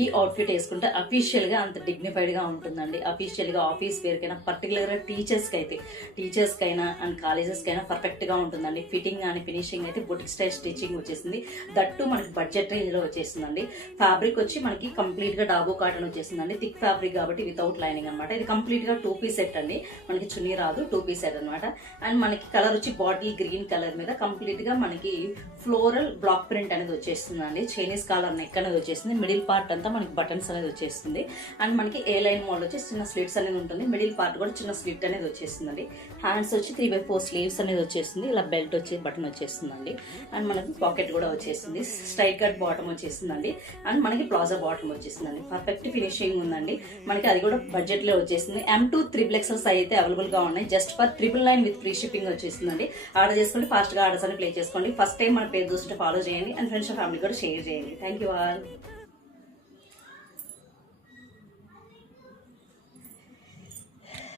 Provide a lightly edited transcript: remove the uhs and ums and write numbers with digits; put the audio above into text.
ఈ అవుట్ఫిట్ వేసుకుంటే అఫీషియల్ గా అంత డిగ్నిఫైడ్ గా ఉంటుందండి. అఫీషియల్ గా ఆఫీస్ వేర్ కైనా, పర్టికులర్ గా టీచర్స్ కైనా అండ్ కాలేజెస్ కైనా పర్ఫెక్ట్ గా ఉంటుందండి. ఫిట్టింగ్ కానీ ఫినిషింగ్ అయితే బుటిక్ స్టైల్ స్టిచ్చింగ్ వచ్చేసింది. దట్టు మనకి బడ్జెట్ రేంజ్ లో వచ్చేసిందండి. ఫ్యాబ్రిక్ వచ్చి మనకి కంప్లీట్ గా డాబో కాటన్ వచ్చేసిందండి. థిక్ ఫ్యాబ్రిక్ కాబట్టి వితౌట్ లైనింగ్ అనమాట. ఇది కంప్లీట్ గా 2 పీస్ సెట్ అండి. మనకి చున్నీ రాదు, 2 పీస్ సెట్ అనమాట. అండ్ మనకి కలర్ వచ్చి బాటిల్ గ్రీన్ కలర్ మీద కంప్లీట్ గా మనకి ఫ్లోరల్ బ్లాక్ ప్రింట్ అనేది వచ్చేస్తుందండి. చైనీస్ కాలర్ నెక్ అనేది వచ్చేసింది. మిడిల్ పార్ట్ అంతా మనకి బటన్స్ అనేది వచ్చేస్తుంది. అండ్ మనకి ఏ లైన్ మోడల్ వచ్చి చిన్న స్లిట్స్ అనేది ఉంటుంది. మిడిల్ పార్ట్ కూడా చిన్న స్లిట్ అనేది వచ్చేస్తుందండి. హ్యాండ్స్ వచ్చి 3/4 స్లీవ్స్ అనేది వచ్చేస్తుంది. ఇలా బెల్ట్ వచ్చి బటన్ వచ్చేస్తుందండి. అండ్ మనకి పాకెట్ కూడా వచ్చేసింది. స్ట్రైట్ కట్ బాటమ్ వచ్చేసిందండి. అండ్ మనకి ప్లాజా బాటమ్ వచ్చేసిందండి. పర్ఫెక్ట్ ఫినిషింగ్ ఉందండి. మనకి అది కూడా బడ్జెట్ లో వచ్చేసింది. M2 3XL సైజ్ అయితే అవైలబుల్ గా ఉన్నాయి. Just for 999 with free shipping వచ్చేసిందండి. ఆర్డర్ చేసుకోండి, ఫాస్ట్ గా ఆర్డర్స్ అని ప్లే చేసుకోండి. ఫస్ట్ టైం మన పేజ్ చూస్తుంటే ఫాలో చేయండి అండ్ ఫ్రెండ్స్ ఫ్యామిలీ కూడా షేర్ చేయండి. Thank you all.